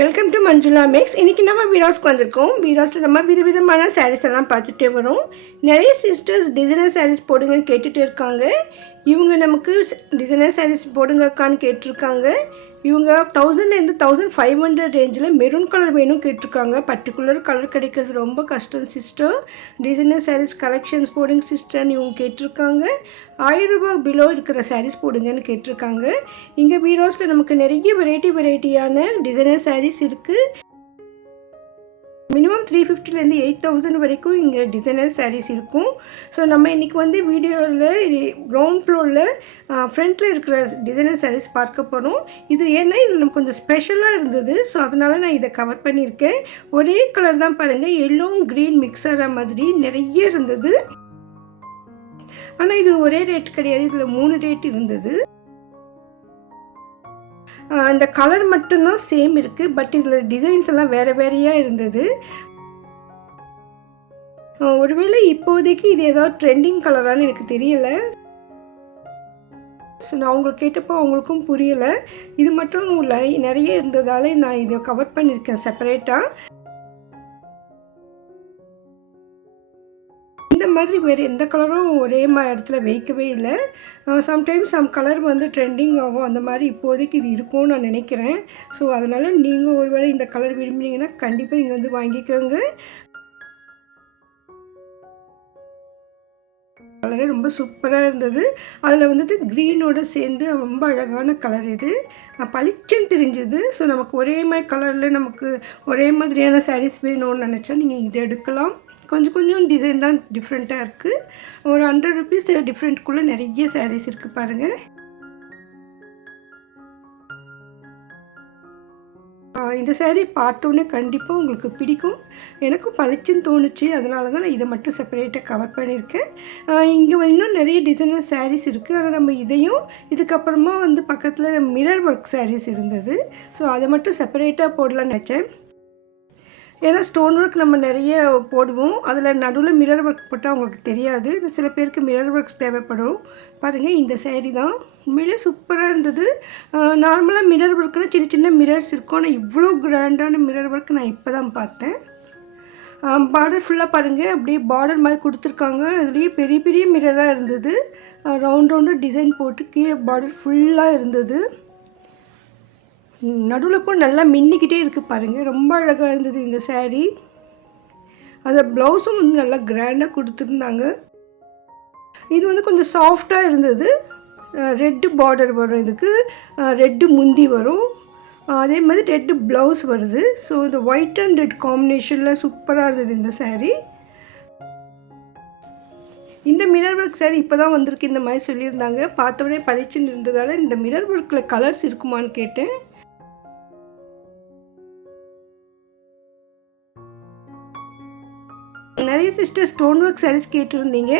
Welcome to Manjula maths. இன்றைக்கி நம்ம வீராஸ்க்கு வந்திருக்கோம். வீராஸில் நம்ம விதவிதமான சாரீஸ் எல்லாம் பார்த்துட்டே வரோம். நிறைய சிஸ்டர்ஸ் டிசைனர் சாரீஸ் போடுங்கன்னு கேட்டுகிட்டே இருக்காங்க. இவங்க நமக்கு டிசைனர் சாரீஸ் போடுங்கக்கான்னு கேட்டிருக்காங்க. இவங்க 1000 1500 ரேஞ்சில் மெரூன் கலர் வேணும் கேட்டிருக்காங்க. பர்டிகுலர் கலர் கிடைக்கிறது ரொம்ப கஷ்டம் சிஸ்டர். டிசைனர் சாரீஸ் கலெக்ஷன்ஸ் போடுங்க சிஸ்டர்னு இவங்க கேட்டிருக்காங்க. 1000 ரூபாய் பிலோ இருக்கிற சாரீஸ் போடுங்கன்னு கேட்டிருக்காங்க. இங்கே வீராஸில் நமக்கு நிறைய வெரைட்டியான டிசைனர் சாரீஸ் இருக்குது. மினிமம் 350லேருந்து 8000 வரைக்கும் இங்கே டிசைனர் சாரீஸ் இருக்கும். ஸோ நம்ம இன்றைக்கி வந்து வீடியோவில் கிரவுண்ட் ஃப்ளோரில் ஃப்ரண்ட்டில் இருக்கிற டிசைனர் சாரீஸ் பார்க்க போகிறோம். இது ஏன்னா இதில் நமக்கு கொஞ்சம் ஸ்பெஷலாக இருந்தது. ஸோ அதனால் நான் இதை கவர் பண்ணியிருக்கேன். ஒரே கலர் தான் பாருங்கள், எல்லோ க்ரீன் மிக்ஸ் ஆகிற மாதிரி நிறைய இருந்தது. ஆனால் இது ஒரே ரேட் கிடையாது, இதில் 3 ரேட் இருந்தது. இந்த கலர் மட்டும்தான் சேம் இருக்குது, பட் இதில் டிசைன்ஸ் எல்லாம் வேறையாக இருந்தது. ஒருவேளை இப்போதைக்கு இது ஏதாவது ட்ரெண்டிங் கலரானு எனக்கு தெரியலை. ஸோ நான் உங்களுக்கு கேட்டப்போ அவங்களுக்கும் புரியலை. இது மட்டும் நிறைய இருந்ததால் நான் இதை கவர் பண்ணியிருக்கேன் செப்பரேட்டாக. இந்த மாதிரி வேறு எந்த கலரும் ஒரே இடத்துல வைக்கவே இல்லை. சம்டைம்ஸ் கலர் வந்து ட்ரெண்டிங் ஆகும், அந்த மாதிரி இப்போதைக்கு இது இருக்கும்னு நான் நினைக்கிறேன். ஸோ அதனால் நீங்கள் ஒருவேளை இந்த கலர் விரும்புனீங்கன்னா கண்டிப்பாக இங்கே வந்து வாங்கிக்கோங்க. கலரே ரொம்ப சூப்பராக இருந்தது. அதில் வந்துட்டு க்ரீனோடு சேர்ந்து ரொம்ப அழகான கலர் இது. பளிச்சுன்னு தெரிஞ்சுது. ஸோ நமக்கு ஒரே மாதிரி கலரில் நமக்கு ஒரே மாதிரியான சாரீஸ் வேணும்னு நினச்சா நீங்கள் இதை எடுக்கலாம். கொஞ்சம் டிசைன் தான் டிஃப்ரெண்ட்டாக இருக்குது. ஒரு 100 ருபீஸ் டிஃப்ரெண்ட்குள்ளே நிறைய சாரீஸ் இருக்குது பாருங்கள். இந்த சாரீ பார்த்தோன்னே கண்டிப்பாக உங்களுக்கு பிடிக்கும். எனக்கும் பளிச்சுன்னு தோணுச்சு, அதனால தான் நான் இதை மட்டும் செப்பரேட்டாக கவர் பண்ணியிருக்கேன். இங்கே இன்னும் நிறைய டிசைனர் சாரீஸ் இருக்குது. ஆனால் நம்ம இதையும் இதுக்கப்புறமா வந்து பக்கத்தில் மிரர் ஒர்க் சாரீஸ் இருந்தது. ஸோ அதை மட்டும் செப்பரேட்டாக போடலான்னு நினச்சேன். ஏன்னா ஸ்டோன் ஒர்க் நம்ம நிறைய போடுவோம், அதில் நடுவில் மிரர் ஒர்க் போட்டால் அவங்களுக்கு தெரியாது. சில பேருக்கு மிரர் ஒர்க்ஸ் தேவைப்படும். பாருங்கள், இந்த சேரீ தான் உண்மையிலே சூப்பராக இருந்தது. நார்மலாக மிரர் ஒர்க்குனா சின்ன மிரர்ஸ் இருக்கும், ஆனால் இவ்வளோ கிராண்டான மிரர் ஒர்க் நான் இப்போ தான் பார்த்தேன். பார்டர் ஃபுல்லாக பாருங்கள், அப்படியே பார்டர் மாதிரி கொடுத்துருக்காங்க. அதுலேயே பெரிய மிரராக இருந்தது. ரவுண்டு டிசைன் போட்டு கீழே பார்டர் ஃபுல்லாக இருந்தது. நடுவுலக்கும் நல்லா மின்னிக்கிட்டே இருக்குது பாருங்கள், ரொம்ப அழகாக இருந்தது இந்த சேரீ. அந்த ப்ளவுஸும் வந்து நல்லா கிராண்டாக கொடுத்துருந்தாங்க. இது வந்து கொஞ்சம் சாஃப்டாக இருந்தது. ரெட்டு பார்டர் வரும், இதுக்கு ரெட்டு முந்தி வரும், அதே மாதிரி ரெட்டு ப்ளவுஸ் வருது. ஸோ இந்த ஒயிட் அண்ட் ரெட் காம்பினேஷனில் சூப்பராக இருந்தது இந்த சேரீ. இந்த மிரர் ஒர்க் சாரீ இப்போ தான் வந்திருக்கு, இந்த மாதிரி சொல்லியிருந்தாங்க. பார்த்தவொடனே பளிச்சுன்னு இருந்ததால் இந்த மிரர் ஒர்க்கில் கலர்ஸ் இருக்குமான்னு கேட்டேன். நிறைய சிஸ்டர் ஸ்டோன் ஒர்க் சாரீஸ் கேட்டிருந்தீங்க,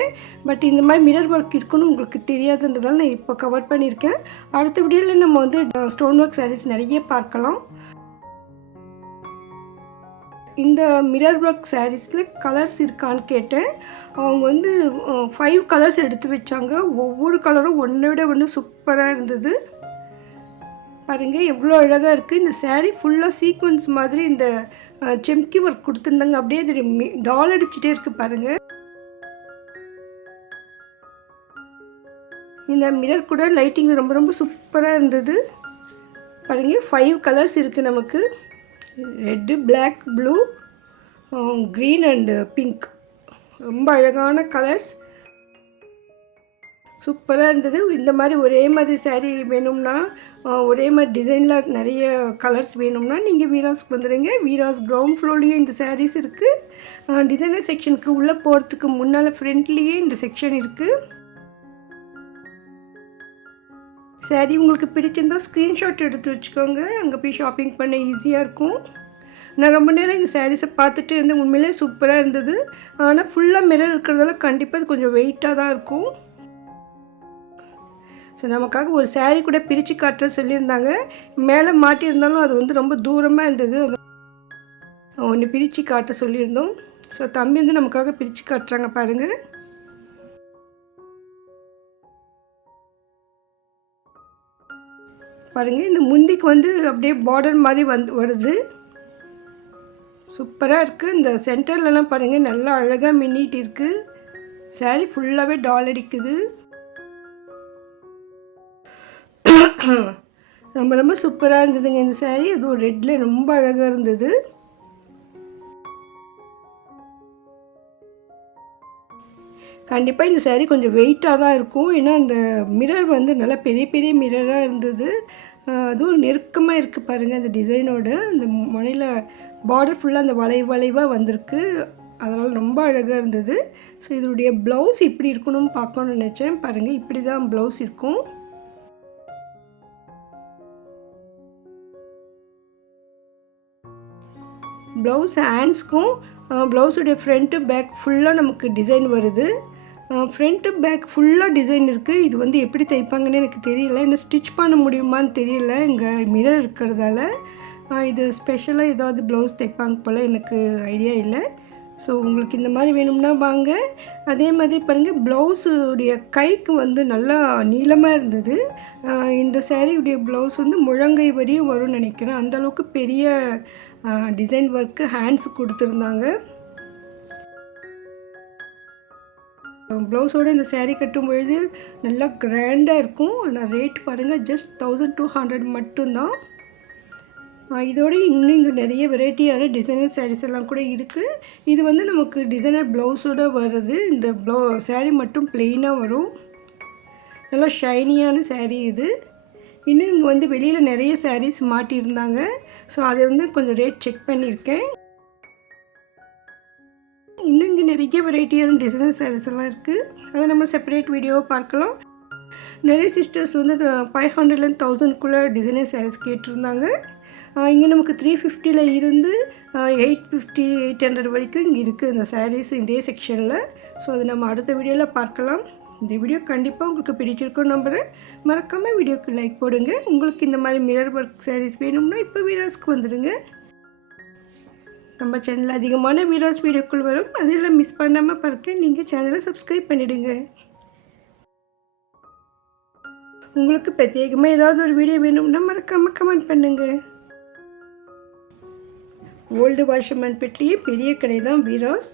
பட் இந்த மாதிரி மிரர் ஒர்க் இருக்குன்னு உங்களுக்கு தெரியாதுன்றதால நான் இப்போ கவர் பண்ணியிருக்கேன். அடுத்த வீடியோவில் நம்ம வந்து ஸ்டோன் ஒர்க் சாரீஸ் நிறைய பார்க்கலாம். இந்த மிரர் ஒர்க் சாரீஸில் கலர்ஸ் இருக்கான்னு கேட்டேன். அவங்க வந்து 5 கலர்ஸ் எடுத்து வச்சாங்க. ஒவ்வொரு கலரும் ஒன்றை விட ஒன்று சூப்பராக இருந்தது. பாருங்கள் எவ்வளோ அழகாக இருக்குது. இந்த சாரீ ஃபுல்லாக சீக்வன்ஸ் மாதிரி இந்த செம்கி ஒர்க் கொடுத்துருந்தாங்க. அப்படியே அது டால் அடிச்சுட்டே இருக்குது பாருங்கள். இந்த மிரர் கூட லைட்டிங் ரொம்ப சூப்பராக இருந்தது. பாருங்கள் 5 கலர்ஸ் இருக்குது நமக்கு. Red, black, blue, green and pink. ரொம்ப அழகான கலர்ஸ், சூப்பராக இருந்தது. இந்த மாதிரி ஒரே மாதிரி சாரீ வேணும்னா, ஒரே மாதிரி டிசைனில் நிறைய கலர்ஸ் வேணும்னா நீங்கள் வீராஸ்க்கு வந்துடுங்க. வீராஸ் கிரவுண்ட் ஃப்ளோர்லேயே இந்த சாரீஸ் இருக்குது. டிசைனர் செக்ஷனுக்கு உள்ளே போகிறதுக்கு முன்னால் ஃப்ரண்ட்லேயே இந்த செக்ஷன் இருக்குது. சாரீ உங்களுக்கு பிடிச்சிருந்தால் ஸ்க்ரீன்ஷாட் எடுத்து வச்சுக்கோங்க, அங்கே போய் ஷாப்பிங் பண்ண ஈஸியாக இருக்கும். நான் ரொம்ப நேரம் இந்த சாரீஸை பார்த்துட்டு இருந்தேன், உண்மையிலே சூப்பராக இருந்தது. ஆனால் ஃபுல்லாக மிரர் இருக்கிறதால கண்டிப்பாக அது கொஞ்சம் வெயிட்டாக தான் இருக்கும். ஸோ நமக்காக ஒரு சாரீ கூட பிரித்து காட்டுற சொல்லியிருந்தாங்க. மேலே மாட்டியிருந்தாலும் அது வந்து ரொம்ப தூரமாக இருந்தது, ஒன்று பிரித்து காட்ட சொல்லியிருந்தோம். ஸோ தம்பி வந்து நமக்காக பிரித்து காட்டுறாங்க பாருங்கள். பாருங்கள், இந்த முந்திக்கு வந்து அப்படியே பார்டர் மாதிரி வருது. சூப்பராக இருக்குது. இந்த சென்டர்லலாம் பாருங்கள், நல்லா அழகாக மின்னிட்டு இருக்குது. சாரீ ஃபுல்லாகவே டால் அடிக்குது. ரொம்ப ரொம்ப சூப்பராக இருந்ததுங்க இந்த சாரீ. அதுவும் ரெட்டில் ரொம்ப அழகாக இருந்தது. கண்டிப்பாக இந்த சாரீ கொஞ்சம் வெயிட்டாக தான் இருக்கும். ஏன்னா அந்த மிரர் வந்து நல்லா பெரிய பெரிய மிரராக இருந்தது. அதுவும் நெருக்கமாக இருக்குது பாருங்கள். அந்த டிசைனோட அந்த முனையில் பார்டர் ஃபுல்லாக அந்த வளைவாக வந்திருக்கு. அதனால் ரொம்ப அழகாக இருந்தது. ஸோ இதனுடைய ப்ளவுஸ் இப்படி இருக்கணும்னு பார்க்கணுன்னு நினச்சேன். பாருங்கள், இப்படி தான் ப்ளவுஸ் இருக்கும். ப்ளவுஸ் ஹேண்ட்ஸ்க்கும் ப்ளவுஸுடைய ஃப்ரண்ட்டு பேக் ஃபுல்லாக நமக்கு டிசைன் வருது. ஃப்ரண்ட்டு பேக் ஃபுல்லாக டிசைன் இருக்குது. இது வந்து எப்படி தைப்பாங்கன்னு எனக்கு தெரியல. என்ன ஸ்டிச் பண்ண முடியுமான்னு தெரியல, இங்கே மிரர் இருக்கிறதால. இது ஸ்பெஷலாக ஏதாவது ப்ளவுஸ் தைப்பாங்க போல், எனக்கு ஐடியா இல்லை. ஸோ உங்களுக்கு இந்த மாதிரி வேணும்னா வாங்க. அதே மாதிரி பாருங்கள், ப்ளவுஸுடைய கைக்கு வந்து நல்லா நீளமாக இருந்தது. இந்த சாரியுடைய ப்ளவுஸ் வந்து முழங்கை வரையும் வரும்னு நினைக்கிறேன். அந்தளவுக்கு பெரிய டிசைன் ஒர்க்கு ஹேண்ட்ஸ் கொடுத்துருந்தாங்க. ப்ளவுஸோடு இந்த சேரீ கட்டும் பொழுது நல்லா கிராண்டாக இருக்கும். ஆனால் ரேட் பாருங்கள், ஜஸ்ட் 1200 மட்டும்தான். இதோடு இன்னும் இங்கே நிறைய வெரைட்டியான டிசைனர் சாரீஸ் எல்லாம் கூட இருக்குது. இது வந்து நமக்கு டிசைனர் ப்ளவுஸோடு வருது. இந்த சாரீ மட்டும் ப்ளெயினாக வரும். நல்லா ஷைனியான சாரீ இது. இன்னும் இங்கே வந்து வெளியில் நிறைய சாரீஸ் மாட்டியிருந்தாங்க. ஸோ அதை வந்து கொஞ்சம் ரேட் செக் பண்ணியிருக்கேன். இன்னும் இங்கே நிறைய வெரைட்டியான டிசைனர் சாரீஸ் எல்லாம் இருக்குது. அதை நம்ம செப்பரேட் வீடியோவை பார்க்கலாம். நிறைய சிஸ்டர்ஸ் வந்து 500லேருந்து 1000க்குள்ளே டிசைனர் சாரீஸ் கேட்டிருந்தாங்க. இங்கே நமக்கு 350ல் இருந்து 850 800 வரைக்கும் இங்கே இருக்குது இந்த சாரீஸ் இதே செக்ஷனில். ஸோ அது நம்ம அடுத்த வீடியோவில் பார்க்கலாம். இந்த வீடியோ கண்டிப்பாக உங்களுக்கு பிடிச்சிருக்கும் நம்புகிறேன். மறக்காமல் வீடியோக்கு லைக் போடுங்க. உங்களுக்கு இந்த மாதிரி மிரர் ஒர்க் சாரீஸ் வேணும்னா இப்போ வீடியோஸ்க்கு வந்துடுங்க. நம்ம சேனலில் அதிகமான வீடியோக்குள் வரும். அதெல்லாம் மிஸ் பண்ணாமல் பார்க்க நீங்கள் சேனலை சப்ஸ்கிரைப் பண்ணிவிடுங்க. உங்களுக்கு பிரத்யேகமாக ஏதாவது ஒரு வீடியோ வேணும்னா மறக்காமல் கமெண்ட் பண்ணுங்கள். ஓல்டு வாஷர்மேன் பற்றிய பெரிய கடை தான் வீராஸ்.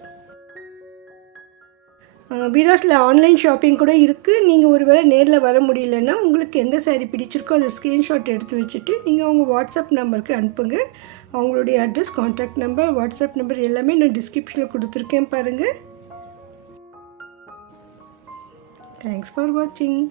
வீராஸில் ஆன்லைன் ஷாப்பிங் கூட இருக்குது. நீங்கள் ஒரு வேளை நேரில் வர முடியலன்னா உங்களுக்கு எந்த சாரீ பிடிச்சிருக்கோ அதை ஸ்க்ரீன்ஷாட் எடுத்து வச்சுட்டு நீங்கள் அவங்க வாட்ஸ்அப் நம்பருக்கு அனுப்புங்க. அவங்களுடைய address, contact number, WhatsApp number எல்லாமே நான் டிஸ்கிரிப்ஷனில் கொடுத்துருக்கேன் பாருங்கள். தேங்க்ஸ் ஃபார் வாட்சிங்.